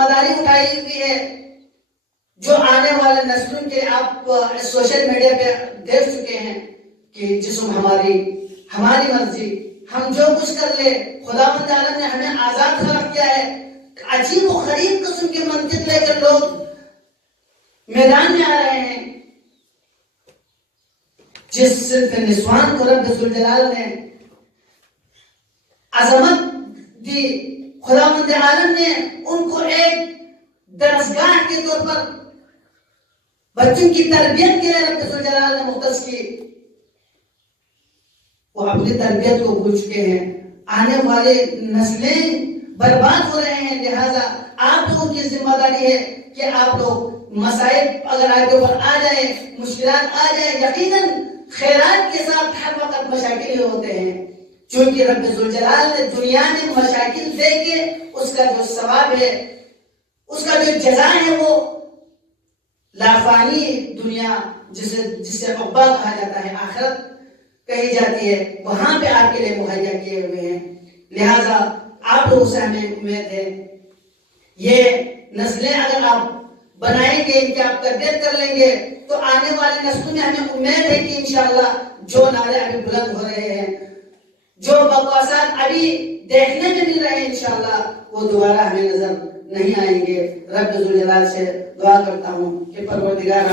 ذمہ داری اٹھائی ہوئی ہے جو آنے والے نسلوں کے آپ سوشل میڈیا پہ دیکھ چکے ہیں کہ جسم ہماری مرضی، ہم جو کچھ کر لے، خداوند عالم نے ہمیں آزاد خلق کیا ہے. عجیب و غریب قسم کے منطق لے کر لوگ میدان میں آ رہے ہیں. جس صنف نسوان کو رب ذوالجلال نے عظمت دی، خداوند عالم نے ان کو ایک درسگاہ کے طور پر بچوں کی تربیت کے لیے رب ذوالجلال نے مختص کی، وہ اپنی تربیت کو بھول چکے ہیں. آنے والے نسلیں برباد ہو رہے ہیں. لہذا آپ لوگوں کی ذمہ داری ہے کہ آپ لوگ مسائل اگر آپ کے اوپر آ جائیں، مشکلات آ جائیں، یقیناً خیرات کے ساتھ ہر وقت مشاکل ہی ہوتے ہیں. چونکہ رب ذوالجلال نے دنیا میں مشاکل دے کے اس کا جو ثواب ہے، اس کا جو جزا ہے، وہ لافانی دنیا جسے عقبہ کہا جاتا ہے، آخرت کہی جاتی ہے، وہاں پہ آپ کے لیے مہیا کیے ہوئے ہیں. لہذا آپ لوگوں سے ہمیں امید ہے یہ نسلیں اگر آپ بنائیں گے، ان کی آپ تربیت کر لیں گے تو آنے والی نسلوں میں ہمیں امید ہے کہ انشاءاللہ جو نعرے ابھی بلند ہو رہے ہیں، جو بکواسات ابھی دیکھنے میں مل رہے ہیں، انشاءاللہ وہ دوبارہ ہمیں نظر نہیں آئیں گے. رب ذوالجلال سے دعا کرتا ہوں کہ پروردگار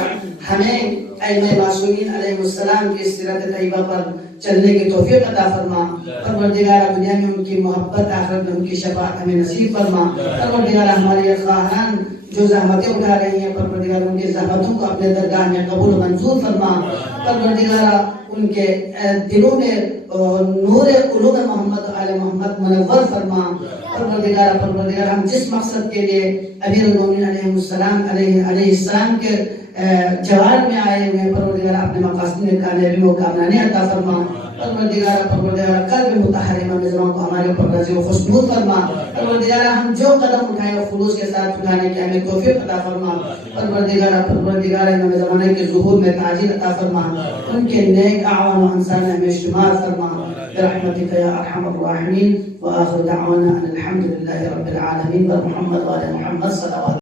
ہمیں ائمہ معصومین علیہ السلام کی سیرت طیبہ پر چلنے کی توفیق عطا فرما. پروردگار دنیا میں ان کی محبت، آخرت میں ان کی شفاعت ہمیں نصیب فرما. پروردگار ہمارے خواہان جو زحمتیں اٹھا رہی ہیں، پروردگار ان کی زحمتوں کو اپنے درگاہ میں قبول و منظور فرما. پروردگار ان کے دلوں میں نور قلوب محمد آل محمد منور فرما. پروردگار ہم جس مقصد کے لیے امیر المومنین علیہ السلام کے جوار میں آئے ہوئے ہیں، پروردگار اپنے مقاصد میں کامیابی و کامرانی عطا فرما. پروردگار قلب متحرمہ مزروں کو ہمارے اوپر رضی و خوشنود فرما. پروردگار ہم جو قدم اٹھائیں وہ خلوص کے ساتھ اٹھانے کی ہمیں توفیق عطا فرما. پروردگار امام زمانے کے ظہور میں تاجر عطا فرما. ان کے نیک اعوان و انصار میں ہمیں شمار فرما برحمتک یا ارحم الراحمین. وآخر دعوانا ان الحمد للہ رب العالمین. محمد و آل محمد صلوات